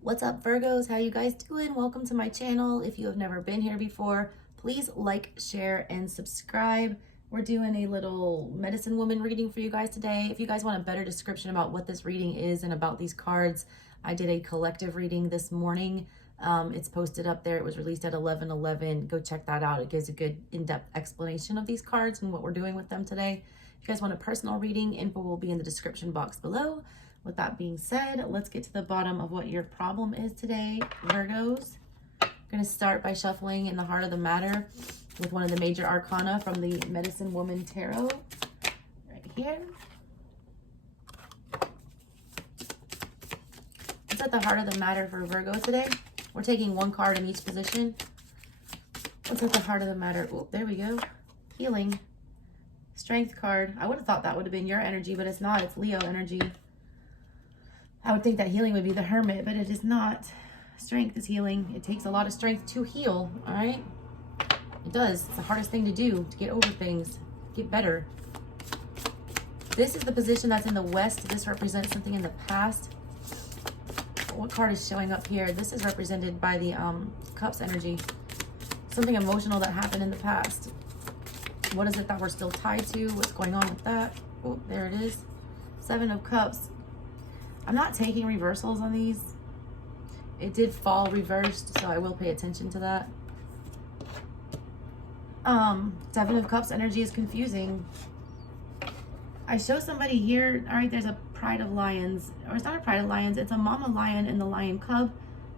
What's up, Virgos? How you guys doing? Welcome to my channel. If you have never been here before, please like, share, and subscribe. We're doing a little medicine woman reading for you guys today. If you guys want a better description about what this reading is and about these cards, I did a collective reading this morning. It's posted up there. It was released at 11:11. Go check that out. It gives a good in-depth explanation of these cards and what we're doing with them today. If you guys want a personal reading, info will be in the description box below. With that being said, let's get to the bottom of what your problem is today, Virgos. I'm going to start by shuffling in the heart of the matter with one of the major arcana from the Medicine Woman Tarot right here. What's at the heart of the matter for Virgo today? We're taking one card in each position. What's at the heart of the matter? Oh, there we go. Healing. Strength card. I would have thought that would have been your energy, but it's not. It's Leo energy. I would think that healing would be the Hermit, but it is not. Strength is healing. It takes a lot of strength to heal, all right? It does. It's the hardest thing to do, to get over things, get better. This is the position that's in the West. This represents something in the past. What card is showing up here? This is represented by the Cups energy. Something emotional that happened in the past. What is it that we're still tied to? What's going on with that? Oh, there it is. Seven of Cups. I'm not taking reversals on these. It did fall reversed, so I will pay attention to that. Seven of Cups energy is confusing. I show somebody here, all right, there's a pride of lions, or it's not a pride of lions, it's a mama lion and the lion cub.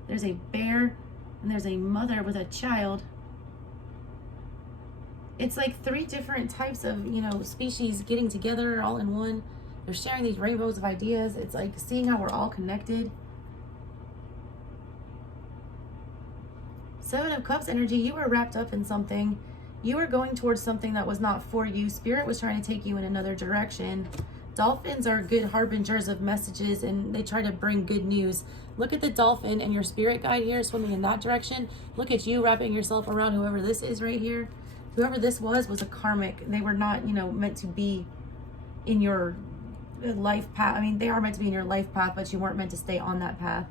There's a bear, and there's a mother with a child. It's like three different types of, species getting together all in one. They're sharing these rainbows of ideas. It's like seeing how we're all connected. Seven of Cups energy, you were wrapped up in something. You were going towards something that was not for you. Spirit was trying to take you in another direction. Dolphins are good harbingers of messages, and they try to bring good news. Look at the dolphin and your spirit guide here swimming in that direction. Look at you wrapping yourself around whoever this is right here. Whoever this was a karmic. They were not, meant to be in your life path. I mean, they are meant to be in your life path, but you weren't meant to stay on that path.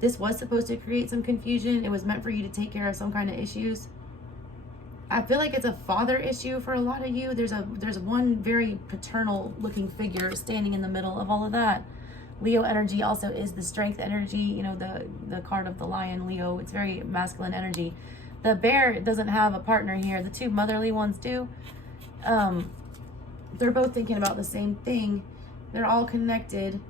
This was supposed to create some confusion. It was meant for you to take care of some kind of issues. I feel like it's a father issue for a lot of you. There's one very paternal looking figure standing in the middle of all of that. Leo energy also is the strength energy, the card of the lion, Leo. It's very masculine energy. The bear doesn't have a partner here. The two motherly ones do. They're both thinking about the same thing. They're all connected.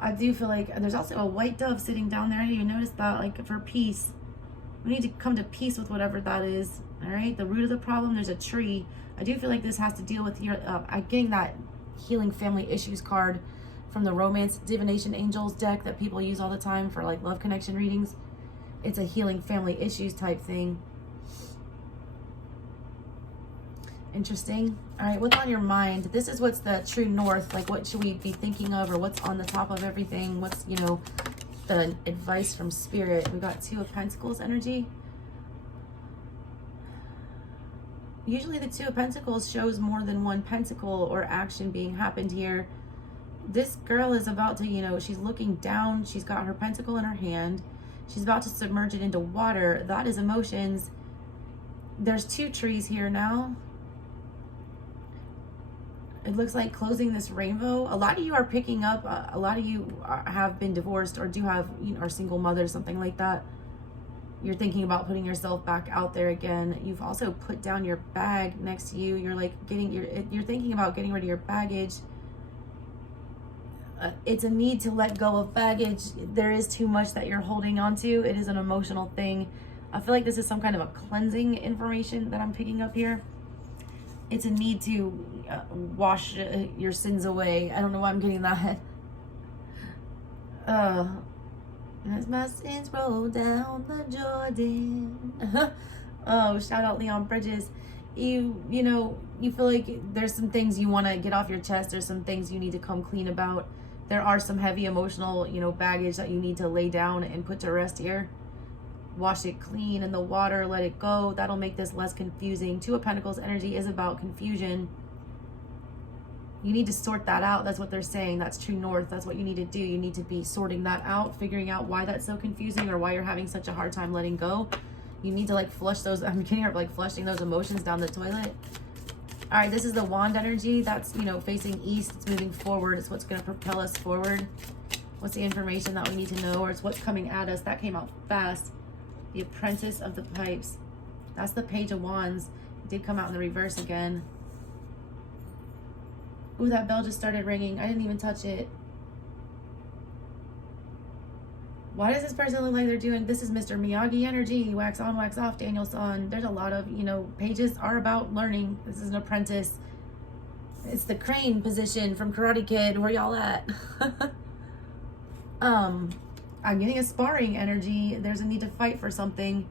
I do feel like there's also a white dove sitting down there. I didn't even notice that, like for peace. We need to come to peace with whatever that is. All right, the root of the problem, there's a tree. I do feel like this has to deal with your, I'm getting that healing family issues card from the Romance Divination Angels deck that people use all the time for like love connection readings. It's a healing family issues type thing. Interesting. All right, what's on your mind? This is what's the true north. Like, what should we be thinking of, or what's on the top of everything? What's, the advice from spirit? We got Two of Pentacles energy. Usually the Two of Pentacles shows more than one pentacle or action being happened here. This girl is about to, she's looking down. She's got her pentacle in her hand. She's about to submerge it into water. That is emotions. There's two trees here now. It looks like closing this rainbow. A lot of you are picking up, a lot of you have been divorced or do have, are single mothers, something like that. You're thinking about putting yourself back out there again. You've also put down your bag next to you. You're like you're thinking about getting rid of your baggage. It's a need to let go of baggage. There is too much that you're holding on to. It is an emotional thing. I feel like this is some kind of a cleansing information that I'm picking up here. It's a need to wash your sins away. I don't know why I'm getting that. As my sins roll down the Jordan. Oh, shout out Leon Bridges. You feel like there's some things you want to get off your chest. There's some things you need to come clean about. There are some heavy emotional, baggage that you need to lay down and put to rest here. Wash it clean in the water, let it go. That'll make this less confusing. Two of Pentacles energy is about confusion. You need to sort that out. That's what they're saying. That's true north. That's what you need to do. You need to be sorting that out, figuring out why that's so confusing or why you're having such a hard time letting go. You need to like flush those. I'm getting her like flushing those emotions down the toilet. All right, this is the wand energy. That's, you know, facing east. It's moving forward. It's what's going to propel us forward. What's the information that we need to know, or it's what's coming at us. That came out fast. The Apprentice of the Pipes. That's the Page of Wands. It did come out in the reverse again. Ooh, that bell just started ringing. I didn't even touch it. Why does this person look like they're doing, this is Mr. Miyagi energy, wax on, wax off, Daniel-san. There's a lot of, you know, pages are about learning. This is an apprentice. It's the crane position from Karate Kid. Where y'all at? I'm getting a sparring energy. There's a need to fight for something.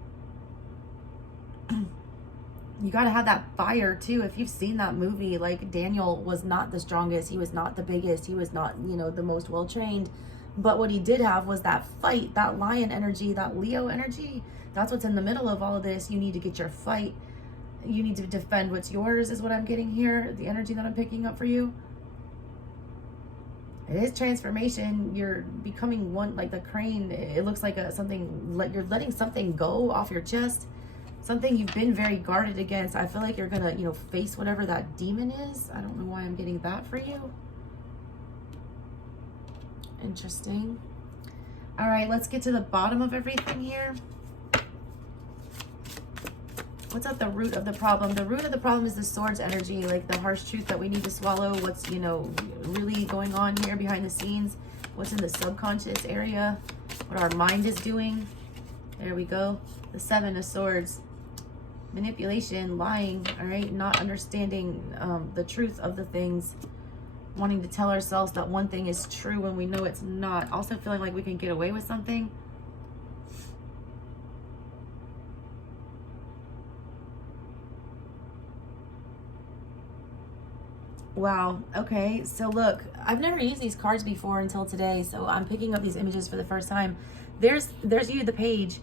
You got to have that fire too. If you've seen that movie, like Daniel was not the strongest. He was not the biggest. He was not, you know, the most well-trained. But what he did have was that fight, that lion energy, that Leo energy. That's what's in the middle of all of this. You need to get your fight. You need to defend what's yours is what I'm getting here. The energy that I'm picking up for you. It is transformation. You're becoming one, like the crane. It looks like you're letting something go off your chest. Something you've been very guarded against. I feel like you're going to, you know, face whatever that demon is. I don't know why I'm getting that for you. Interesting. All right, let's get to the bottom of everything here. What's at the root of the problem? The root of the problem is the swords energy, like the harsh truth that we need to swallow. What's, you know, really going on here behind the scenes. What's in the subconscious area. What our mind is doing. There we go. The Seven of Swords. Manipulation, lying, all right? Not understanding the truth of the things. Wanting to tell ourselves that one thing is true when we know it's not. Also feeling like we can get away with something. Wow. Okay. So look, I've never used these cards before until today. So I'm picking up these images for the first time. There's you, the page.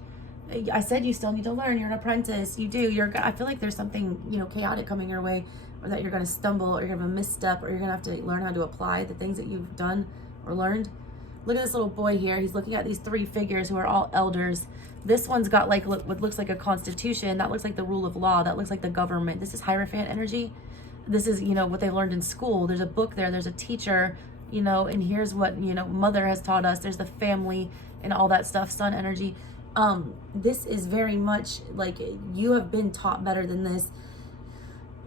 I said you still need to learn. You're an apprentice. You do. I feel like there's something, you know, chaotic coming your way, or that you're going to stumble, or you're going to have a misstep, or you're going to have to learn how to apply the things that you've done or learned. Look at this little boy here. He's looking at these three figures who are all elders. This one's got like what looks like a constitution. That looks like the rule of law. That looks like the government. This is Hierophant energy. This is, you know, what they learned in school. There's a book there. There's a teacher, you know, and here's what, you know, mother has taught us. There's the family and all that stuff. Sun energy. This is very much like you have been taught better than this.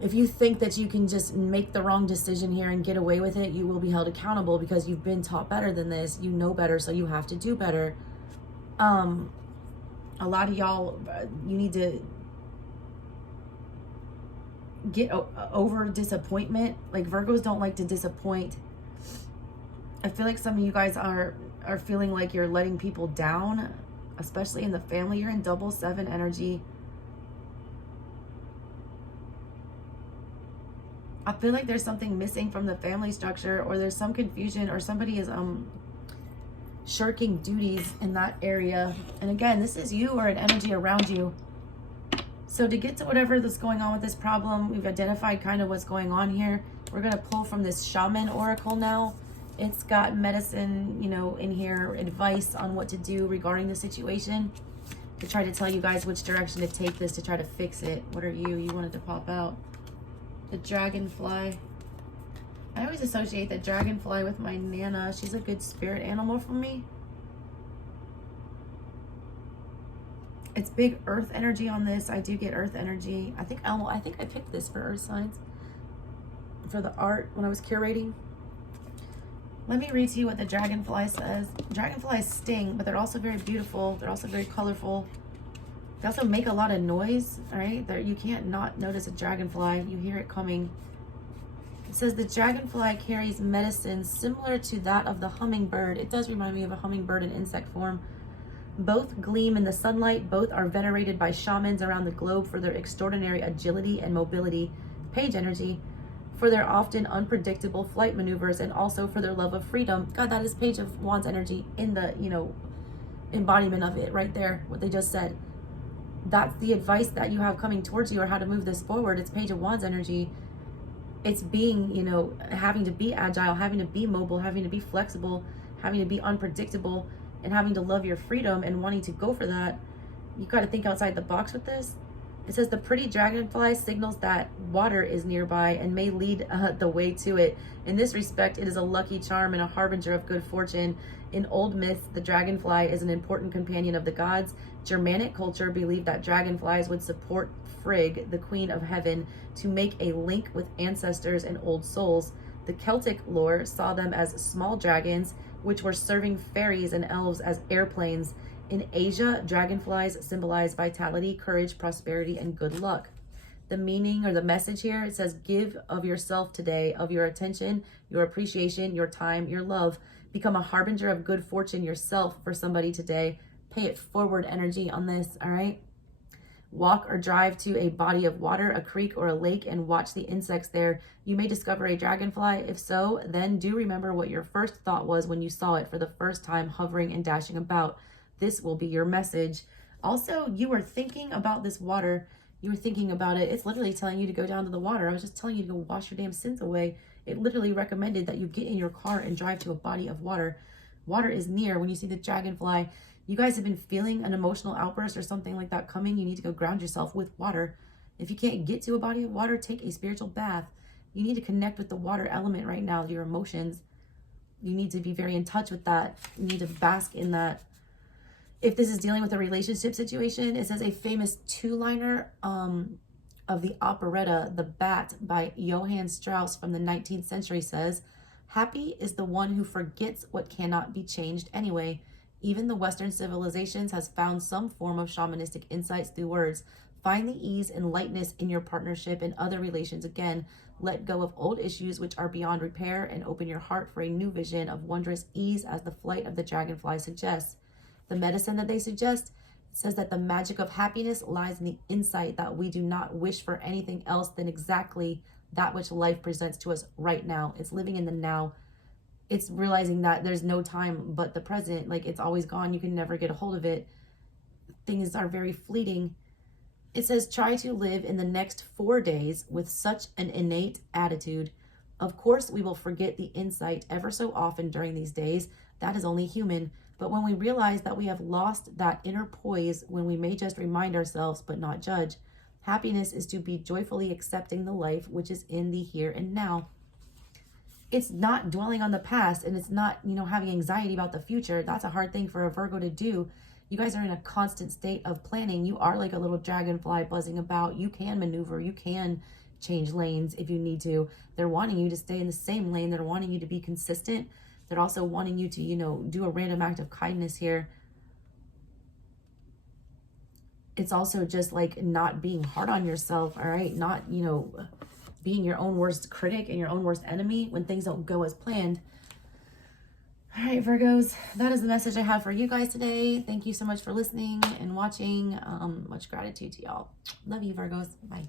If you think that you can just make the wrong decision here and get away with it, you will be held accountable because you've been taught better than this. You know better, so you have to do better. A lot of y'all, you need to get over disappointment. Like Virgos don't like to disappoint. I feel like some of you guys are feeling like you're letting people down, especially in the family. You're in double 7 energy. I feel like there's something missing from the family structure, or there's some confusion, or somebody is shirking duties in that area. And again, this is you or an energy around you. So to get to whatever that's going on with this problem, we've identified kind of what's going on here. We're going to pull from this shaman oracle now. It's got medicine, you know, in here, advice on what to do regarding the situation, to try to tell you guys which direction to take this to try to fix it. What are you? You wanted to pop out. The dragonfly. I always associate the dragonfly with my Nana. She's a good spirit animal for me. It's big earth energy on this. I do get earth energy. I think I picked this for earth signs for the art when I was curating. Let me read to you what the dragonfly says. Dragonflies sting, but they're also very beautiful. They're also very colorful. They also make a lot of noise, all right? You can't not notice a dragonfly. You hear it coming. It says the dragonfly carries medicine similar to that of the hummingbird. It does remind me of a hummingbird in insect form. Both gleam in the sunlight. Both are venerated by shamans around the globe for their extraordinary agility and mobility. Page energy. For their often unpredictable flight maneuvers, and also for their love of freedom. God, that is Page of Wands energy in the, you know, embodiment of it right there, what they just said. That's the advice that you have coming towards you, or how to move this forward. It's Page of Wands energy. It's being, you know, having to be agile, having to be mobile, having to be flexible, having to be unpredictable, and having to love your freedom and wanting to go for that. You got to think outside the box with this. It says the pretty dragonfly signals that water is nearby and may lead the way to it. In this respect, it is a lucky charm and a harbinger of good fortune. In old myths, the dragonfly is an important companion of the gods. Germanic culture believed that dragonflies would support Frigg, the queen of heaven, to make a link with ancestors and old souls. The Celtic lore saw them as small dragons, which were serving fairies and elves as airplanes. In Asia, dragonflies symbolize vitality, courage, prosperity, and good luck. The meaning or the message here, it says, give of yourself today, of your attention, your appreciation, your time, your love. Become a harbinger of good fortune yourself for somebody today. Pay it forward energy on this, all right? Walk or drive to a body of water, a creek or a lake, and watch the insects there. You may discover a dragonfly. If so, then do remember what your first thought was when you saw it for the first time hovering and dashing about. This will be your message. Also, you were thinking about this water. You were thinking about it. It's literally telling you to go down to the water. I was just telling you to go wash your damn sins away. It literally recommended that you get in your car and drive to a body of water. Water is near. When you see the dragonfly, you guys have been feeling an emotional outburst or something like that coming. You need to go ground yourself with water. If you can't get to a body of water, take a spiritual bath. You need to connect with the water element right now, your emotions. You need to be very in touch with that. You need to bask in that. If this is dealing with a relationship situation, it says a famous two-liner of the operetta The Bat by Johann Strauss from the 19th century says, happy is the one who forgets what cannot be changed anyway. Even the Western civilizations has found some form of shamanistic insights through words. Find the ease and lightness in your partnership and other relations again. Let go of old issues which are beyond repair and open your heart for a new vision of wondrous ease as the flight of the dragonfly suggests. The medicine that they suggest says that the magic of happiness lies in the insight that we do not wish for anything else than exactly that which life presents to us right now. It's living in the now. It's realizing that there's no time but the present. Like, it's always gone. You can never get a hold of it. Things are very fleeting. It says, try to live in the next 4 days with such an innate attitude. Of course, we will forget the insight ever so often during these days. That is only human. But when we realize that we have lost that inner poise, when we may just remind ourselves but not judge, happiness is to be joyfully accepting the life which is in the here and now. It's not dwelling on the past, and it's not, having anxiety about the future. That's a hard thing for a Virgo to do. You guys are in a constant state of planning. You are like a little dragonfly buzzing about. You can maneuver. You can change lanes if you need to. They're wanting you to stay in the same lane. They're wanting you to be consistent. They're also wanting you to, do a random act of kindness here. It's also just like not being hard on yourself, all right? Not, being your own worst critic and your own worst enemy when things don't go as planned. All right, Virgos, that is the message I have for you guys today. Thank you so much for listening and watching. Much gratitude to y'all. Love you, Virgos. Bye.